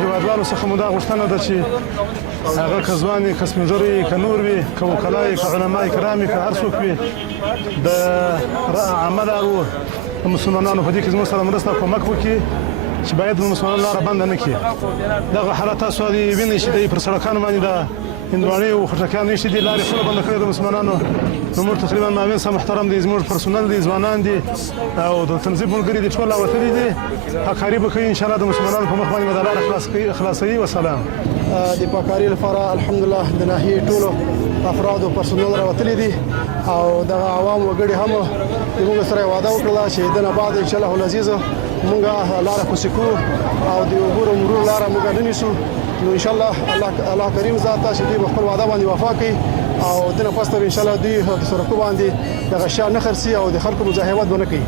هیوادوالو څخه مو دا غوښتنه ده چې هغه که ځوان وي که سپین ږیری وي که نور وي که وکلا وي که علما کرام وي که هر څوک وي د عامه لارو د مسلمانانو په دې کې زموږ سره مرسته کومک وکړي چې باید د مسلمانانو لاره بنده نه کړي. دغه حالت تاسو وینئ چې دی پر سړکانو باندې د هندواڼې او خټکیانو ایښي دي، لارې خپله بنده کړې د مسلمانانو. زموږ تقریبا معاون صاحب محترم دی، زموږ پرسونل دی، ځوانان دي او د تنظیم ملګري دي، ټول راوتلي دي. پاککاري به کوي انشاءالله د مسلمانانو په مخ باندې به دا لاره خلاصوي. وسلام. د پاککاري لپاره الحمدلله د ناحیې ټولو افراد او پرسونل راوتلي دي او دغه عوام وګړي هم زموږ سره وعده وکړه چې د نه بعد انشاءالله العزیز موږ لاره پسې کوو او د عبور او مرور لاره موږ نه نیسو. نو انشاءالله الله کریم ذات چې دوی په خپل وعده باندې وفا کوي او د نه پس تر انشاءالله دوی په سرکو باندې دغه شیان نه خرڅي او د خلکو مزاحمت به نه کوي.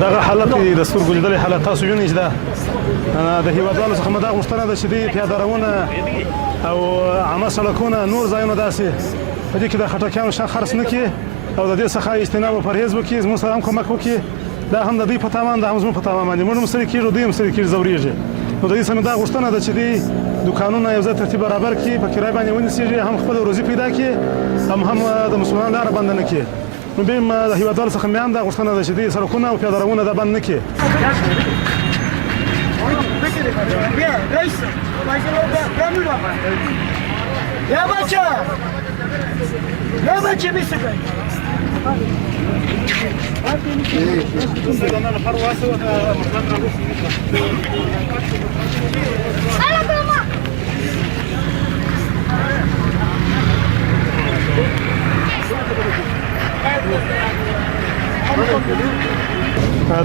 دغه حالت د سترګو لیدلې حالت تاسو وینئ چې دا د هیوادوالو څخه مو دا غوښتنه ده چې دوی پیاده روونه او عامه سړکونه نور ځایونه داسې په دې کې د خټکیانو شیان خرڅ نه کړي او د دې څخه اجتناب او پرهیز وکړي، زموږ سره هم کومک وکړي. دا هم د دوی په تاوان ده، هم زموږ په تاوان باندې موږ هم ستړي کېږو، دوی هم ستړي کېږي، ځورېږي. نو د دې څخه دا غوښتنه ده چې دوی دوکانونه یو ځای ترتیب برابر کړي، په کرایه باندې ونیسېږي، هم خپله روزي پیدا کړي، هم د مسلمانانو لاره بنده نه کړي. نو بیا هم د هیوادوالو څخه مې هم دا غوښتنه ده چې دوی سړکونه او پیاده روونه دا بند نه کړي.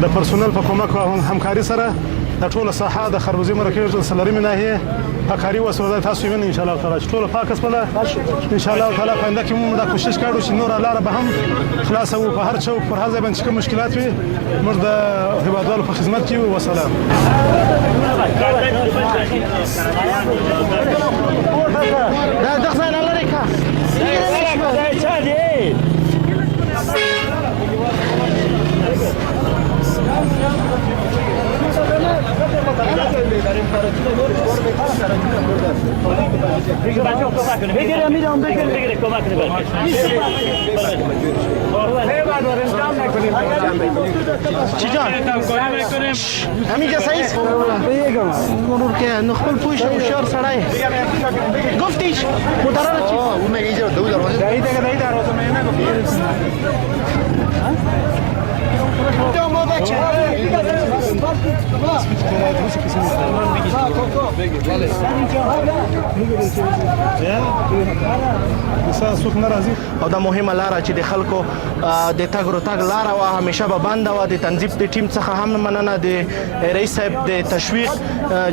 د پرسونل په کومک او همکاري سره د ټوله ساحه د خربوزې مرکز د څلورمې ناحیې پاککاري وسوه تاسو وینئ ان شاء الله تعالی چې ټوله پاکه شوله. ان شاء الله تعالی په آینده کې موږ دا کوشش کوو چې نوره لاره به هم خلاصه وو، په هر چوک پر هر ځای باندې چې کوم مشکلات وي موږ د هیوادوالو په خدمت کې یو. وسلام. بگیره میدم بگیره کمک نبرد چی جان؟ همینجا صحیح است؟ بگم مرور که نخبل پوش هوشیار سړی گفتیش مدرر چی؟ اون میگه اینجا دو دروازه دایی دروازه میگه نگفت ما بچه او دا مهمه لاره چې د خلکو د تګ راتګ لاره وه همیشه به بنده وه. د تنظیم د ټیم څخه هم مننه د رئیس صاحب د تشویق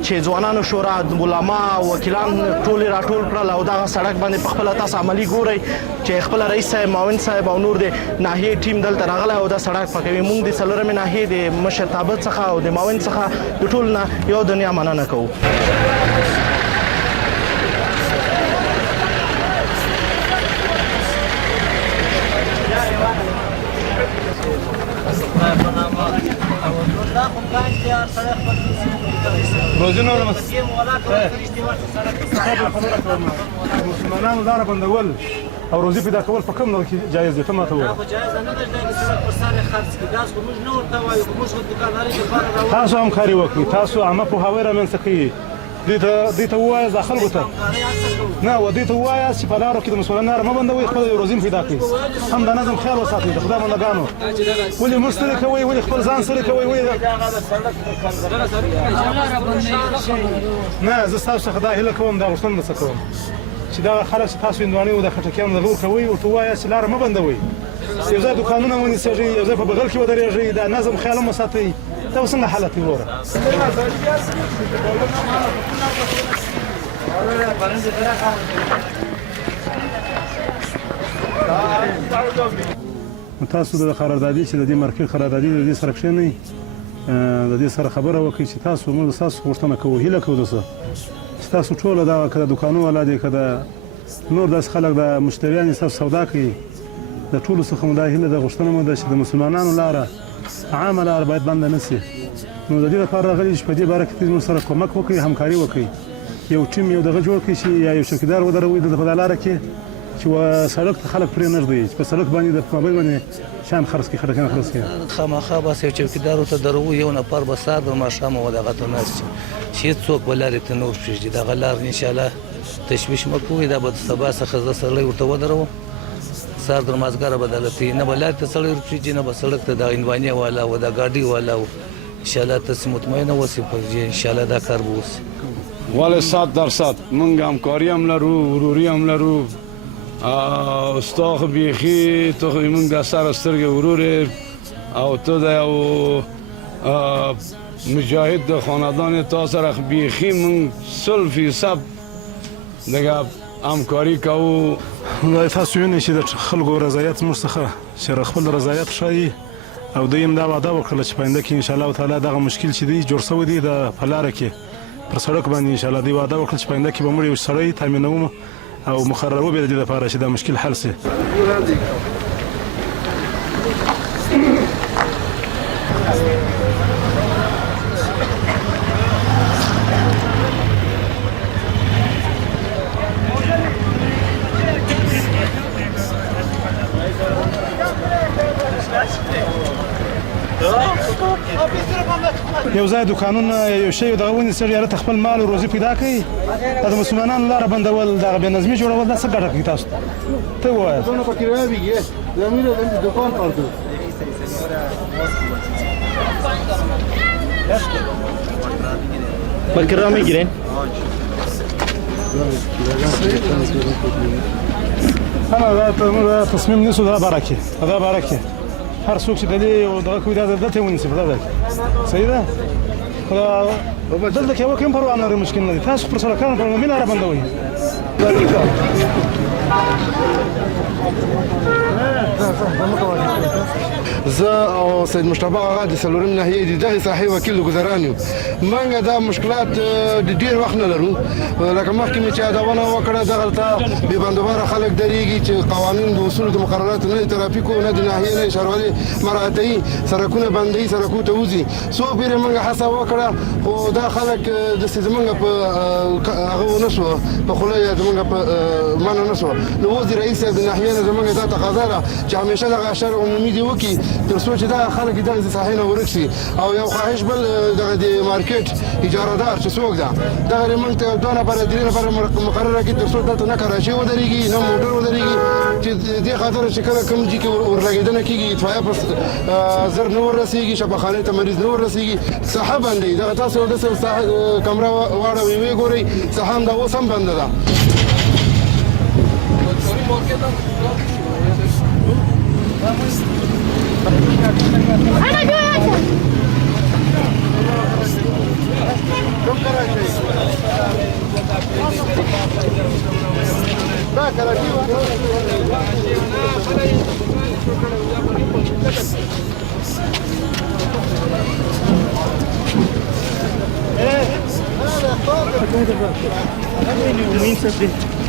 چې ځوانانو شورا علما وکیلان ټول راټول کړل او دغه سړک باندې په خپله تاسو عملي ګورئ چې خپل رئیس صاحب معاون صاحب او نور د ناحیې ټیم دلته راغلی او دا سړک پکوي. موږ د څلورمې ناحیې د مشرتابه څخه او د معاون څخه د ټول نه یو دنیا مننه کوو. روزنه مسلمانانو لاره بندول او روزي پیدا کول په کوم نوع کې جایز دي؟ ته ماته ووایه. تاسو همکاري وکړئ، تاسو عامه پوهاوی رامنځته کړئ. دې ته ووایه د خلکو ته نه و دې ته ووایه چې په لارو کې د مسلمانانو لاره مه بندوئ، خپل روزي پیدا کړئ. هم د نظم خیال وساتئ. د خدای بندګانو ولې موږ ستړي کوئ؟ ولې خپل ځان ستړي کوئ؟ نه زه ستاسو څخه دا هیله کوم، دا غوښتنه درڅخه کوم چې دا خلک چې تاسو هندوانې او د خټکیانو د غور کوئ ورته ووایه چې لاره مه بندوئ. یو ځای دوکانونه ونیسئ، یو ځای په بغل کې ودرېږئ، دا نظم خیال هم وساتئ. دا څنګه حالت دی وروره؟ تاسو د قراردادي چې د دې مارکیټ قراردادي د دې سره کښېنئ، د دې سره خبره وکړئ چې تاسو موږ ستاسو غوښتنه کوو، هیله کوو دسه چې تاسو ټوله دا که د دوکانو والا دی که د نور داسې خلک د مشتریان یې ستاسو سودا کوي، د ټولو څخه مو دا هیله ده، غوښتنه مو ده چې د مسلمانانو لاره عامه لاره باید بنده نه سي. نو د دې لپاره راغلي چې په دې باره کې موږ سره کومک وکړئ، همکاري وکړئ، یو ټیم یو دغه جوړ کړئ چې یا یو چوکیدار ودروئ دلته په دا لاره کې چې سړک ته خلک پرې نه ږدي، چې په سړک باندې د موبایل باندې شیان خرڅ کړي، خټکیان خرڅ کړي. خامخا بس یو چوکیدار ورته دروو، یو نفر به سهار د ماښام و دغه ته ناست شي چې هېڅوک به لارې ته نه ورپرېږدي. دغه لار انشاءالله تشویش مه کوئ، دا به د سبا څخه زه سړی ورته ودروم، سهار تر مازدیګره به دلته نه به لارې ته سړی ورپرېږدي، نه به سړک ته د هندوانې والا و د ګاډۍ والا و. انشاءالله تاسې مطمئنه اوسئ انشاءالله دا کار به وشي. ولې 100% موږ همکاري هم لرو، وروري هم لرو. ستا خو بیخي ته خو موږ د سره سترګې ورور او ته د یو مجاهد د خاندان تا سره بیخي موږ 100% دغه همکاري کوو. تاسو وینئ چې د خلکو رضایت زموږ څخه چې خپل رضایت ښایي او دوی هم دا وعده وکړله چې په آینده کې انشاءالله تعالی دغه مشکل چې دی جوړ شوی دی په لاره کې پر سړک باندې انشاءالله دوی وعده وکړل چې په آینده کې به موږ یو سړی تامینوو او مقرروو به د دې لپاره چې دا مشکل حل شي. یو ځای دوکانونه یو شی دغه ونیسئ، هلته خپل مال او روزي پیدا کړئ. دا د مسلمانانو لاره بندول، دغه بې نظمي جوړول، دا څه ګټه کوي تاسو ته ووایه. پر کرایه میگیرین؟ دا تصمیم نیسو دا باره کې هر څوک چې د دې دغه کوي دا دلته ونیسي په دغه کې صحیح ده. دلته کې یو کوم پروا نه لري، مشکل نه دی. تاسو پر سړکانو په عمومي لاره بندوئ. زه او سید مشتبه آغا د څلورم ناحیې د دغې ساحې وکیل د ګذران یو. موږ دا مشکلات د ډېر وخت نه لرو، لکه مخکې مې چې یادونه وکړه دغلته بې بندوباره خلک درېږي چې قوانین د اصولو د مقرراتو نه د ترافیکو نه د ناحیې نه ښاروالۍ مراعتوي، سړکونه بندوي، سړکونو ته وځي. څو پېرې موږ هڅه وکړه خو دا خلک داسې زموږ په هغه ونه شوه، په خوله یې زموږ په منع نه شوه. نو اوس د رئیس صاحب د ناحیې نه زموږ دا تقاضا ده چې همیشه دغه اشر عمومي دې وکړي تر څو چې دغه خلک دغه ساحې نه ورک شي. او یو خواهش بل دغه د مارکیټ اجارهدار چې څوک ده دغه موږ ته 2 نفره 3 نفره مقرره کړي تر څو دلته نه کراچۍ ودرېږي نه موټر ودرېږي، چې دې خاطر چې کله کوم ځای کې ورلګېدنه کېږي اطفایه په زر نه ورسېږي، شفاخانې ته مریض نه ورسېږي، ساحه بندوي. دغه تاسو داسې کمره واړوئ ویې ګورئ، ساحه همدا اوس هم بنده ده.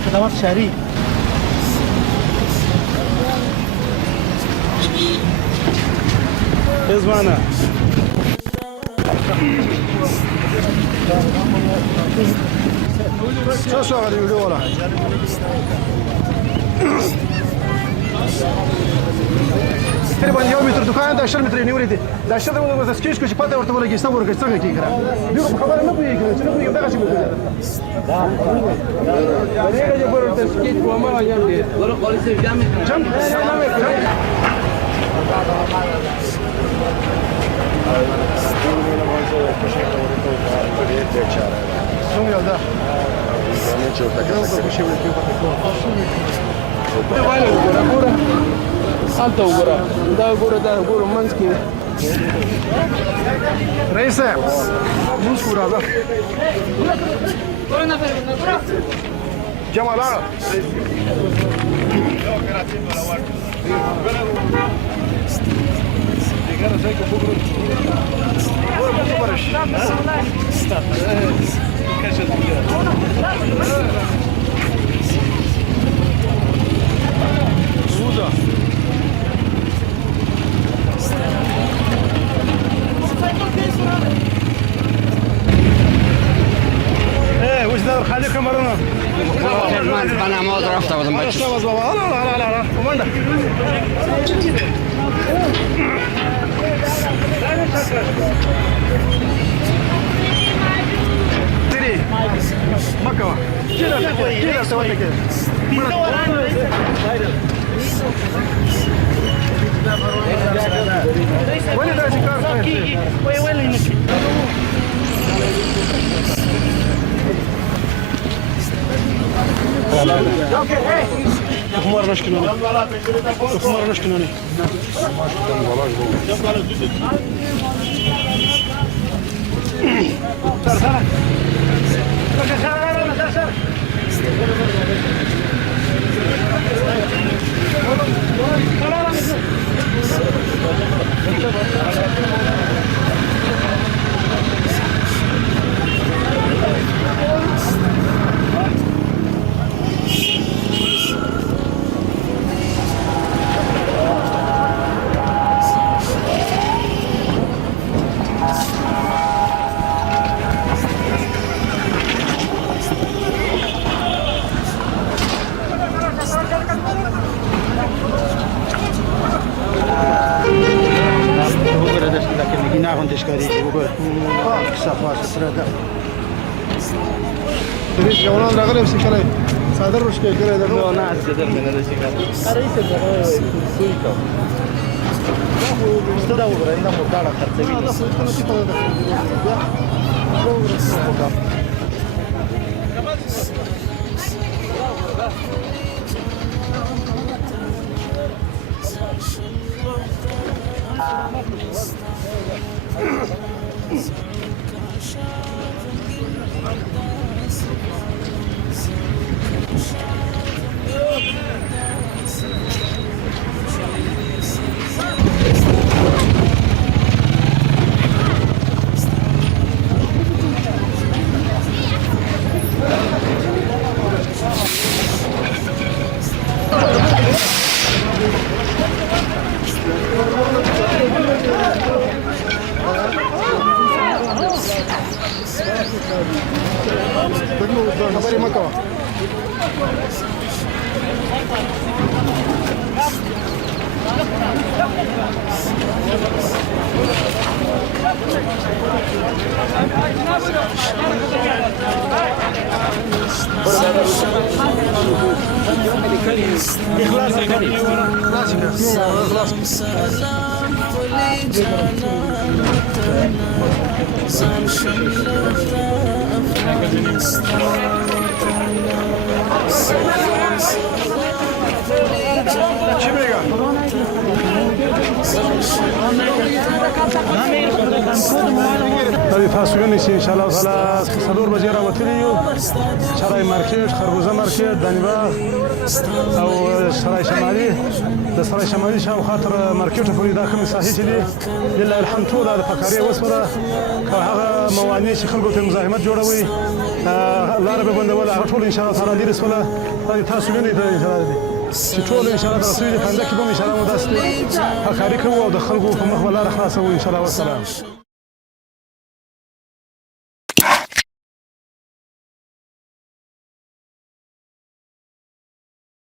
خدمات شهري زمانه څه شو هغه د ویډیو والا تقریبا 1 متر دوکان د 10 متر نیولې دي. دا 10 متر د سکیچ کو چې پته ورته ولګي څنګه ورګي څنګه کیږي بیا په خبره نه پوهیږي چې نه پوهیږي دغه څه کوي. دا نه دی ورته سکیچ کومه وایم دي ورو خالص جام څنګه ده هلته وګوره دا ګوره منځ کې رئیس صاحب موږ کو راځه جمال وش دار خليك مرنا انا ما ضربت ولا ما لا كوماندا تري مكه كده سويت كده وين ده شكار وين Kumar naşkınani. Kumar naşkınani. Sarsana. جوانان راغلي بس کله صادر روش کې کړه دا نه صدر نه ده چې کاره یې څه کوي کا څه دا وګورئ دا مو دا خرڅوي دا څه څه نه پته خبرې مه کوه. تاسو وینئ چې انشاءالله تعالی 4 بجې راوتلي یو. شرای مارکیټ، خربوزه مارکیټ، دانیباغ او سرای شمالي. د سرای شمالي شاوخوا تر مارکیټه پورې دا کومې ساحې چې دي لله الحمد ټوله د فقارې وسوله. که هغه موانع چې خلکو ته مزاحمت جوړوي لاره به بندول هغه ټول انشاءالله تعالی لرې سوله. تاسو وینئ چې ټول انشاءالله د رسوي د خنده کې به انشاءالله مو داسې فقاري کوو او د خلکو په مخ به لاره خلاصوو انشاءالله. والسلام.